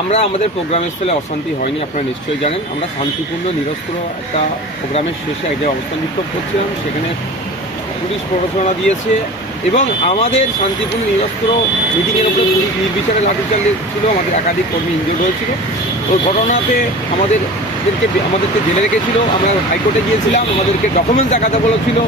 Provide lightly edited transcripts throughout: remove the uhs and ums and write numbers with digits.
আমরা আমাদের প্রোগ্রামের স্থলে অশান্তি হয়নি, আপনারা নিশ্চয়ই জানেন। আমরা শান্তিপূর্ণ নিরস্ত্র একটা প্রোগ্রামের শেষে এক জায়গায় অবস্থান বিক্ষোভ করছিলাম, সেখানে পুলিশ প্ররোচনা দিয়েছে এবং আমাদের শান্তিপূর্ণ নিরস্ত্র মিটিংয়ের উপরে পুলিশ নির্বিচারে লাঠিচার্জ ছিল, আমাদের একাধিক কর্মী ইনজোর্ড হয়েছিল। ওই ঘটনাতে আমাদেরকে জেলে রেখেছিল, আমরা হাইকোর্টে গিয়েছিলাম, আমাদেরকে ডকুমেন্টস দেখাতে বলেছিল,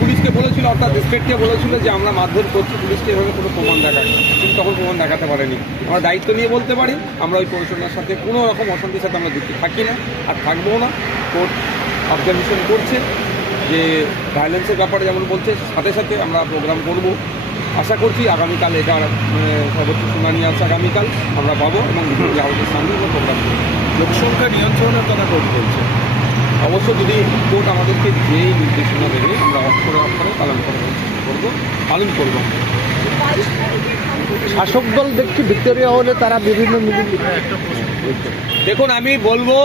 পুলিশকে বলেছিল, অর্থাৎ স্টেটকে বলেছিল যে আমরা মারধর করছি, পুলিশকে এভাবে কোনো প্রমাণ দেখায়, কিন্তু তখন প্রমাণ দেখাতে পারেনি। আমরা দায়িত্ব নিয়ে বলতে পারি আমরা ওই প্রশাসনের সাথে কোনো রকম অশান্তির সাথে আমরা যুক্ত থাকি না আর থাকবো না। কোর্ট অবজারভেশন করছে যে ভায়োলেন্সের ব্যাপারে যেমন বলছে, সাথে সাথে আমরা প্রোগ্রাম করব। আশা করছি আগামীকাল এটা সর্বোচ্চ শুনানি আছে, আগামীকাল আমরা পাবো এবং গ্রাহকের সামনে আমরা প্রোগ্রাম করব। লোকসংখ্যা নিয়ন্ত্রণের কথা কোর্ট বলছে। অবশ্য যদি কোর্ট আমাদেরকে যেই নির্দেশনা দেবে আমরা অক্ষরে পালন করব। শাসক দল দেখছি ভিক্টোরিয়া হলে তারা বিভিন্ন মিটিং। দেখুন, আমি বলবো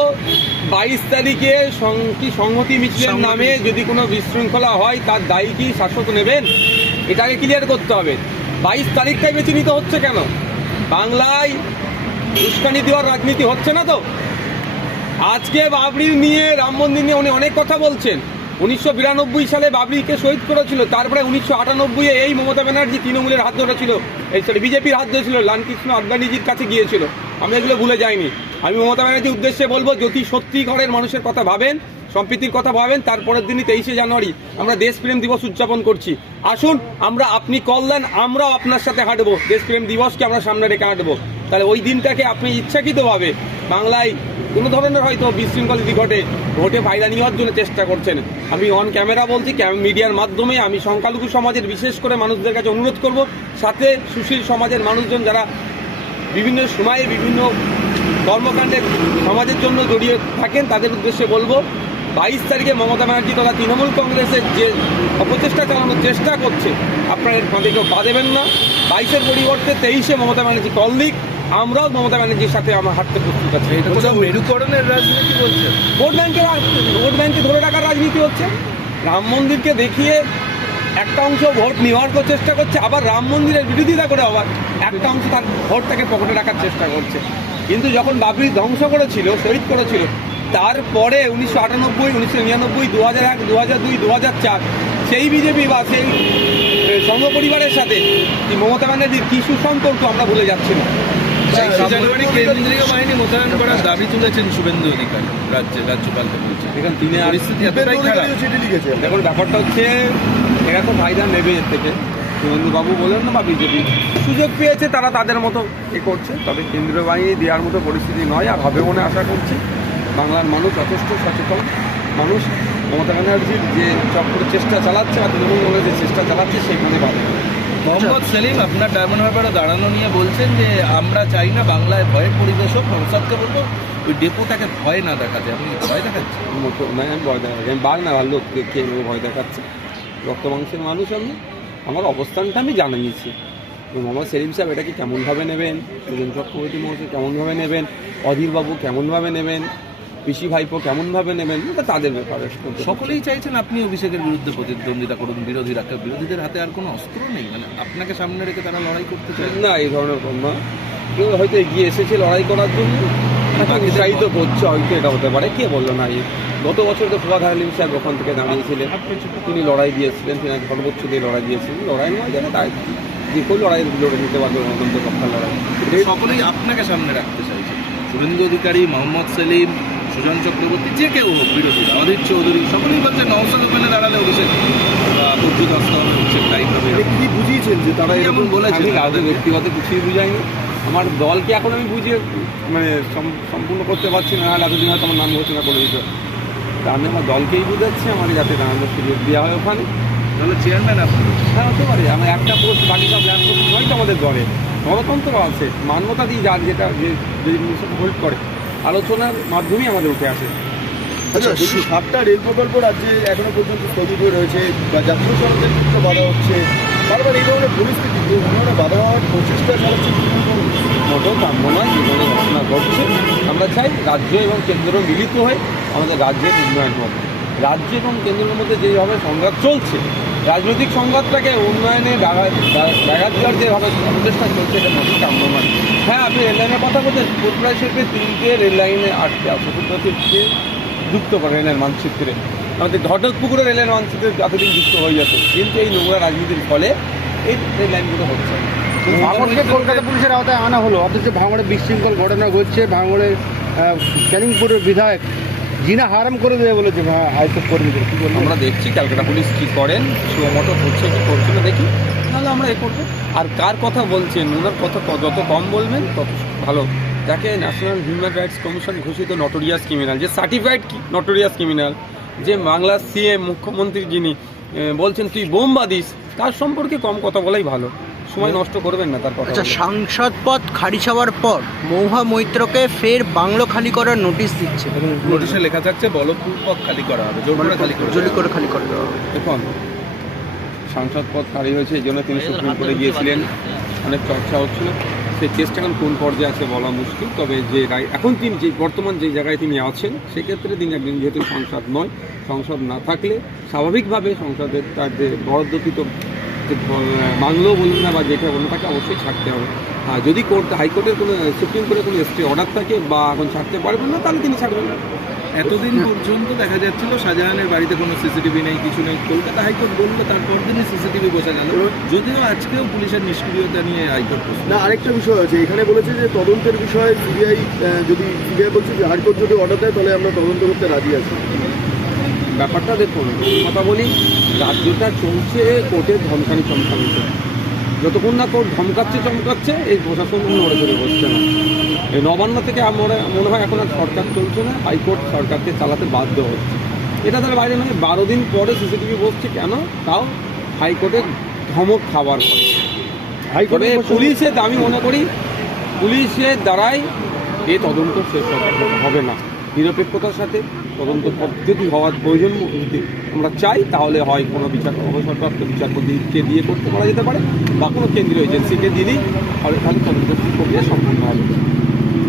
22 তারিখে সংহতি মিছিলের নামে যদি কোনো বিশৃঙ্খলা হয় তার দায়ী কি শাসক নেবেন? এটাকে ক্লিয়ার করতে হবে। 22 তারিখটাই বেছে নিতে হচ্ছে কেন? বাংলায় উস্কানি দেওয়ার রাজনীতি হচ্ছে না তো? আজকে বাবরি নিয়ে, রাম মন্দির নিয়ে উনি অনেক কথা বলছেন। 1992 সালে বাবরিকে শহীদ করেছিল, তারপরে 1998 এই মমতা ব্যানার্জি তৃণমূলের হাত ধরেছিল, বিজেপির হাত ধরেছিল, লালকৃষ্ণ আডবাণীজির কাছে গিয়েছিল। আমরা এগুলো ভুলে যাইনি। আমি মমতা ব্যানার্জির উদ্দেশ্যে বলবো, যদি সত্যি ঘরের মানুষের কথা ভাবেন, সম্প্রীতির কথা ভাবেন, তারপরের দিনই 23শে জানুয়ারি আমরা দেশপ্রেম দিবস উদযাপন করছি। আসুন, আপনি কল দেন, আমরাও আপনার সাথে হাঁটবো, দেশপ্রেম দিবসকে আমরা সামনে রেখে হাঁটবো। তাহলে ওই দিনটাকে আপনি ইচ্ছাকৃতভাবে বাংলায় কোনো ধরনের হয়তো বিশৃঙ্খল যদি ঘটে, ভোটে ফায়দা নেওয়ার জন্য চেষ্টা করছেন। আমি অন ক্যামেরা বলছি, মিডিয়ার মাধ্যমে আমি সংখ্যালঘু সমাজের বিশেষ করে মানুষদের কাছে অনুরোধ করব, সাথে সুশীল সমাজের মানুষজন যারা বিভিন্ন সময়ে বিভিন্ন কর্মকাণ্ডে সমাজের জন্য জড়িয়ে থাকেন, তাদের উদ্দেশ্যে বলবো, 22 তারিখে মমতা ব্যানার্জি তথা তৃণমূল কংগ্রেসের যে অপচেষ্টা চালানোর চেষ্টা করছে, আপনারা এর ফাঁদে কেউ পা দেবেন না। 22-এর পরিবর্তে 23শে মমতা ব্যানার্জি কল দিক, আমরাও মমতা ব্যানার্জির সাথে আমার হাঁটতে প্রস্তুত আছে। এটা মেরুকরণের রাজনীতি বলছে। ভোট ব্যাংকে ধরে রাখার রাজনীতি হচ্ছে। রাম মন্দিরকে দেখিয়ে একটা অংশ ভোট নেওয়ার চেষ্টা করছে, আবার রাম মন্দিরের বিরোধিতা করে আবার একটা অংশ তার ভোটটাকে পকেটে রাখার চেষ্টা করছে। কিন্তু যখন বাবরি ধ্বংস করেছিল, শহীদ করেছিল, তারপরে 1998, 1999, 2001, 2002, 2004 সেই বিজেপি বা সেই সংঘ পরিবারের সাথে মমতা ব্যানার্জির কী সুসম্পর্ক আমরা ভুলে যাচ্ছি না। জানুয়ারি কেন্দ্রীয় বাহিনী মোতায়েন করার দাবি তুলেছেন শুভেন্দু অধিকারী রাজ্যপালকে বলছেন। এখানে তিনি পরিস্থিতি এতটাই খারাপ। দেখুন, ব্যাপারটা হচ্ছে এরা তো ফায়দা নেবে এর থেকে। শুভেন্দুবাবু বলেন না বা বিজেপি সুযোগ পেয়েছে, তারা তাদের মতো করছে। তবে কেন্দ্রীয় বাহিনী দেওয়ার মতো পরিস্থিতি নয় আর হবে মনে আশা করছি। বাংলার মানুষ যথেষ্ট সচেতন মানুষ। মমতা ব্যানার্জির যে চক্রের চেষ্টা চালাচ্ছে আর তৃণমূল যে চেষ্টা চালাচ্ছে সেখানে পাবে। মোহাম্মদ সেলিম আপনার ডায়মন্ড হারবারে দাঁড়ানো নিয়ে বলছেন যে আমরা চাই না বাংলায় ভয়ের পরিবেশ হোক। সংসদকে বলবো ওই ডেপোটাকে ভয় না দেখাতে। আপনি ভয় দেখাচ্ছেন? না, আমি ভয় দেখাচ্ছি, আমি বাঘ না ভালো কে ভয় দেখাচ্ছে? রক্ত মাংসের মানুষ আমি, আমার অবস্থানটা আমি জানিয়েছি। মোহাম্মদ সেলিম সাহেব এটাকে কেমনভাবে নেবেন, সুজন চক্রবর্তী মহাশয় কেমনভাবে নেবেন, অধীরবাবু কেমনভাবে নেবেন, পিসি ভাইপো কেমনভাবে নেবেন, এটা তাদের ব্যাপারে। সকলেই চাইছেন আপনি অভিষেকের বিরুদ্ধে প্রতিদ্বন্দ্বিতা করুন। বিরোধীদের হাতে আর কোনো অস্ত্র নেই, মানে আপনাকে সামনে রেখে তারা লড়াই করতে চায় না। এই ধরনের না, কেউ হয়তো এগিয়ে এসেছে লড়াই করার জন্য, উৎসাহিত করছে, হয়তো এটা হতে পারে। কে বললো না? গত বছর তো ফুয়াদ হালিম সাহেব ওখান থেকে দাঁড়িয়েছিলেন, তিনি লড়াই দিয়েছিলেন, তিনি সর্বোচ্চ দিয়ে লড়াই দিয়েছিলেন। লড়াই নয় জানে তাই যে কোনো লড়াই লড়ে নিতে পারবে, অনন্ত পক্ষার লড়াই। সকলেই আপনাকে সামনে রাখতে চাইছে। শুভেন্দু অধিকারী, মোহাম্মদ সেলিম, সুজন চক্রবর্তী, যে কেউ হোক, বিরোধীরা অধীর চৌধুরী, সকলেই বলছে নওশাদ ওপেনে দাঁড়ালে অভিষেক পর্যদস্ত হবে, অভিষেক টাইপ হবে। কি বুঝিয়েছেন যে তারা এমন বলেছেন? ব্যক্তিগত কিছুই বুঝাইনি, আমার দলকে এখন আমি বুঝিয়ে সম্পূর্ণ করতে পারছি না। এতদিন হয়তো আমার নাম ঘোষণা করে দিত, আমি আমার দলকেই বুঝাচ্ছি আমাকে যাতে দাঁড়ানোর সুযোগ দেওয়া হয় ওখানে। তাহলে চেয়ারম্যান আপনি? হ্যাঁ, হতে পারে। আমার একটা পোস্ট, বাকি সব ল্যান্ড পোস্ট নয় তো আমাদের দলে। গণতন্ত্র আছে, মান্যতা দিয়ে যার যেটা যে জিনিসটা হোল্ড করে, আলোচনার মাধ্যমেই আমাদের উঠে আসে। আচ্ছা, 7টা রেল প্রকল্প রাজ্যে এখনো পর্যন্ত স্থগিত হয়ে রয়েছে, বা যাত্রী চলাচল কিন্তু বাধা হচ্ছে। বারবার এই ধরনের পরিস্থিতি উন্নয়নে বাধা হওয়ার প্রচেষ্টা চালাচ্ছে মোটেও কাম্য নয়। জীবনে ঘটনা ঘটছে, আমরা চাই রাজ্য এবং কেন্দ্র মিলিত হয়ে আমাদের রাজ্যের উন্নয়ন হবে। রাজ্য এবং কেন্দ্রের মধ্যে যেভাবে সংঘাত চলছে, রাজনৈতিক সংঘাতটাকে উন্নয়নে ব্যাঘাত দেওয়ার যেভাবে প্রচেষ্টা চলছে, এটা মোটেই কাম্য নয়। হ্যাঁ, আপনি রেল লাইনের কথা বলতে ফুটপ্রায় শিল্পে 3টে রেল লাইনে আটকে আছে ফুটপ্রায় শিল্পকে যুক্ত করে রেলের মানচিত্রে। আমাদের ঘটকপুকুরে রেলের মানচিত্রে এতদিন যুক্ত হয়ে যেত, কিন্তু এই নোংরা রাজনীতির ফলে এই রেল লাইনগুলো হচ্ছে না। ভাঙড়কে কলকাতা পুলিশের আওতায় আনা হলো, অথচ ভাঙড়ে বিশৃঙ্খল ঘটনা ঘটছে। ভাঙড়ের ক্যানিংপুরের বিধায়ক জিনা হারাম করে দেবে বলেছে আইসব কর্মীদের। কি বলবো? আমরা দেখছি ক্যালকাটা পুলিশ কী করেন, সে মতো করছে কি করছে না দেখি, নাহলে আমরা এ করবো। আর কার কথা বলছেন, ওনার কথা যত কম বলবেন তত ভালো। যাকে ন্যাশনাল হিউম্যান রাইটস কমিশন ঘোষিত নটোরিয়াস ক্রিমিনাল, যে সার্টিফাইড নটোরিয়াস ক্রিমিনাল, যে বাংলার সিএম মুখ্যমন্ত্রী যিনি বলছেন তুই বোম বাঁধিস, তার সম্পর্কে কম কথা বলাই ভালো। সময় নষ্ট করবেন না তার কথা। আচ্ছা, সাংসদ পদ খারিজ হওয়ার পর মহুয়া মৈত্রকে ফের বাংলো খালি করার নোটিশ দিচ্ছে। নোটিশে লেখা থাকছে বলপুর পথ খালি করা হবে, জোর করে খালি জলি করে খালি করে দেওয়া হবে। দেখুন, সাংসদ পদ খালি হয়েছে, এই জন্য তিনি সুপ্রিম কোর্টে গিয়েছিলেন, অনেক চর্চা হচ্ছিল। সেই কেসটা এখন কোন পর্যায়ে আছে বলা মুশকিল। তবে যে রায় এখন তিনি যে বর্তমান যে জায়গায় তিনি আছেন, সেক্ষেত্রে তিনি একদিন যেহেতু সংসদ নয়, সংসদ না থাকলে স্বাভাবিকভাবে সংসদের তার যে বরাদ্দকৃত যে বাংলো বলুন না বা যেটা বলুন, তাকে অবশ্যই ছাড়তে হবে। আর যদি কোর্ট হাইকোর্টের কোনো সুপ্রিম কোর্টের কোনো স্টে অর্ডার থাকে বা এখন ছাড়তে পারবেন না, তাহলে তিনি ছাড়বেন না। এতদিন পর্যন্ত দেখা যাচ্ছিল শাহজাহানের বাড়িতে কোনো সিসিটিভি নেই, কিছু নেই। কলকাতা হাইকোর্ট বললো তারপর দিনই সিসিটিভি বসা গেল, যদিও আজকেও পুলিশের নিষ্ক্রিয়তা নিয়ে হাইকোর্ট না, আরেকটা বিষয় আছে এখানে, বলেছে যে তদন্তের বিষয়ে সিবিআই যদি সিবিআই বলছে যে হাইকোর্ট যদি অর্ডার দেয় তাহলে আমরা তদন্ত করতে রাজি আছি। ব্যাপারটা দেখুন, কথা বলি, রাজ্যটা চলছে কোর্টের ধমকানি চমকানিতে। যতক্ষণ না কোর্ট ধমকাচ্ছে চমকাচ্ছে, এই প্রশাসন নড়ে চড়ে বসছে না। এই নবান্ন থেকে আমার মনে হয় এখন আর সরকার চলছে না, হাইকোর্ট সরকারকে চালাতে বাধ্য হচ্ছে। এটা তার বাইরে নয়, 12 দিন পরে সিসিটিভি বসছে কেন, তাও হাইকোর্টের ধমক খাবার পরে। তবে পুলিশের, আমি মনে করি পুলিশের দ্বারাই এই তদন্ত শেষ হবে না। নিরপেক্ষতার সাথে তদন্ত পদ্ধতি হওয়ার প্রয়োজন যদি আমরা চাই, তাহলে হয় কোনো অবসরপ্রাপ্ত বিচারপতিকে দিয়ে করতে পারা যেতে পারে, বা কোনো কেন্দ্রীয় এজেন্সিকে দিলেই তাহলে তদন্ত প্রক্রিয়া সম্পূর্ণ হবে।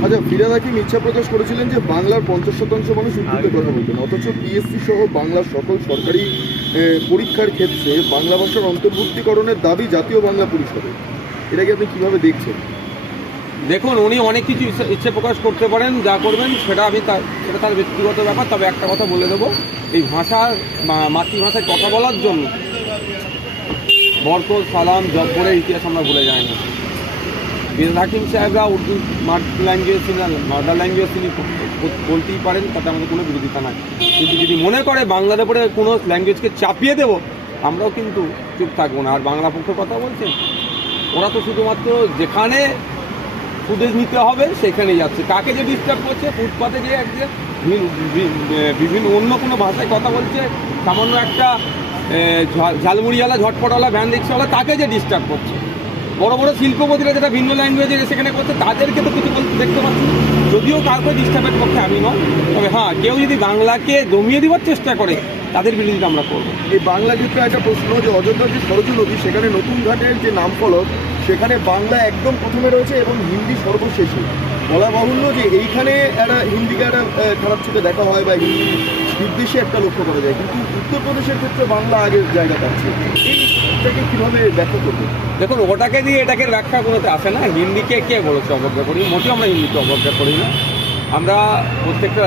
আচ্ছা, ফিরহাদ হাকিম ইচ্ছা প্রকাশ করেছিলেন যে বাংলার 50% মানুষ উর্দুতে কথা বলতেন, অথচ পিএসসি সহ বাংলার সকল সরকারি পরীক্ষার ক্ষেত্রে বাংলা ভাষার অন্তর্ভুক্তিকরণের দাবি জাতীয় বাংলা পরিষদে। এটাকে আপনি কীভাবে দেখছেন? দেখুন, উনি অনেক কিছু ইচ্ছে প্রকাশ করতে পারেন, যা করবেন সেটা সেটা তার ব্যক্তিগত ব্যাপার। তবে একটা কথা বলে দেবো, এই ভাষার মাতৃভাষায় কথা বলার জন্য বরকত, সালাম, জব্বরের ইতিহাস আমরা ভুলে যাই না। ফিরহাদ হাকিম সাহেবরা উর্দু মাদার ল্যাঙ্গুয়েজ তিনি বলতেই পারেন, তাতে আমাদের কোনো বিরোধিতা নাই। কিন্তু যদি মনে করে বাংলার উপরে কোনো ল্যাঙ্গুয়েজকে চাপিয়ে দেবো, আমরাও কিন্তু চুপ থাকবো না। আর বাংলা পক্ষে কথা বলছেন, ওরা তো শুধুমাত্র যেখানে ফুটেজ নিতে হবে সেখানেই যাচ্ছে। কাকে যে ডিস্টার্ব করছে, ফুটপাতে যে বিভিন্ন অন্য কোনো ভাষায় কথা বলছে, সামান্য একটা ঝালমুড়িওয়ালা, ঝটপটওয়ালা, ভ্যান রিক্সাওয়ালা, তাকে যে ডিস্টার্ব করছে। বড় বড় শিল্পপতিরা যেটা ভিন্ন ল্যাঙ্গুয়েজে সেখানে করছে, তাদেরকে তো কিছু বলতে দেখতে পাচ্ছি। যদিও কাউকে ডিস্টার্বের পক্ষে আমি নয়, তবে হ্যাঁ, কেউ যদি বাংলাকে দমিয়ে দেওয়ার চেষ্টা করে, তাদের বিরোধিতা আমরা করবো। এই বাংলা ক্ষেত্রে একটা প্রশ্ন, যে অযোধ্যার যে সরজু নদী, সেখানে নতুন ঘাটের যে নাম ফলক, সেখানে বাংলা একদম প্রথমে রয়েছে এবং হিন্দি সর্বশেষে। বলা বাহুল্য যে এইখানে একটা হিন্দিকে একটা খারাপ চোখে দেখা হয় বা হিন্দি বিদ্বেষে একটা লক্ষ্য করা যায়, কিন্তু উত্তরপ্রদেশের ক্ষেত্রে বাংলা আগের জায়গা পাচ্ছে। এইটাকে কীভাবে ব্যাখ্যা করবে? দেখুন, ওটাকে দিয়ে এটাকে ব্যাখ্যা কোনোতে আসে না। হিন্দিকে কে বলেছে অবজ্ঞা করি? মোটেও আমরা হিন্দিকে অবজ্ঞা করি না। আমরা প্রত্যেকটা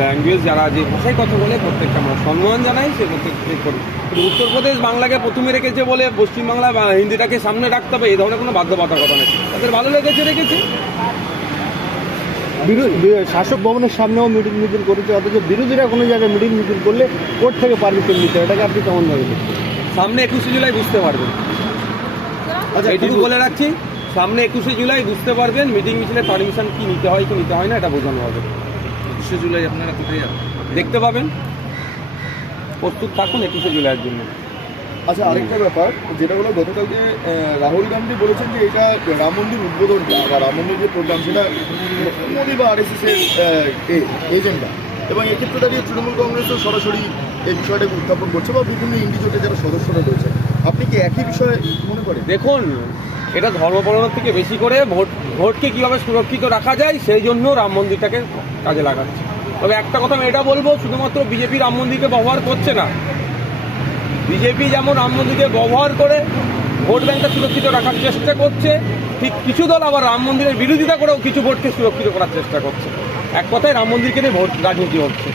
ল্যাঙ্গুয়েজ যারা যে ভাষায় কথা বলে, প্রত্যেকটা আমরা সম্মান জানাই, সে প্রত্যেককে করি। কিন্তু উত্তরপ্রদেশ বাংলাকে প্রথমে রেখেছে বলে পশ্চিমবাংলা বা হিন্দিটাকে সামনে রাখতে হবে, এই ধরনের কোনো বাধ্যবাধকতা নেই। তাদের ভালো রেখেছে। শাসক ভবনের সামনেও মিটিং মিছিল করেছে, অথচ বিরোধীরা কোনো জায়গায় মিটিং মিছিল করলে কোর্ট থেকে পারমিশন নিতে হয়। এটাকে আপনি কেমন ভাবে দেখছেন? সামনে 21শে জুলাই বুঝতে পারবেন। আচ্ছা, এইটুকু বলে রাখছি, সামনে 21শে জুলাই বুঝতে পারবেন মিটিং মিছিলের পারমিশন কি নিতে হয় কি নিতে হয় না, এটা বোঝানো হবে। 21শে জুলাই আপনারা কোথায় যাবেন? দেখতে পাবেন। প্রস্তুত থাকুন 21শে জুলাইয়ের জন্য। আচ্ছা, আরেকটা ব্যাপার যেটা হলো, গতকালকে রাহুল গান্ধী বলেছেন যে এটা রাম মন্দির উদ্বোধন বা রাম মন্দির যে প্রোগ্রাম, সেটা মোদী বা RSS-এর এজেন্ডা, এবং এক্ষেত্রে দাঁড়িয়ে তৃণমূল কংগ্রেসও সরাসরি এই বিষয়টাকে উত্থাপন করছে বা বিভিন্ন ইন্ডি জোটের যারা সদস্যরা রয়েছে। আপনি কি একই বিষয়ে মনে করেন? দেখুন, এটা ধর্মপরায়ণ থেকে বেশি করে ভোটকে কীভাবে সুরক্ষিত রাখা যায়, সেই জন্য রাম মন্দিরটাকে কাজে লাগাচ্ছে। তবে একটা কথা আমি এটা বলবো, শুধুমাত্র বিজেপি রাম মন্দিরকে ব্যবহার করছে না। বিজেপি যেমন রাম মন্দিরকে ব্যবহার করে ভোট ব্যাংকটা সুরক্ষিত রাখার চেষ্টা করছে, ঠিক কিছু দল আবার রাম মন্দিরের বিরোধিতা করেও কিছু ভোটকে সুরক্ষিত করার চেষ্টা করছে। এক কথায় রাম মন্দিরকে নিয়ে ভোট রাজনীতি হচ্ছে।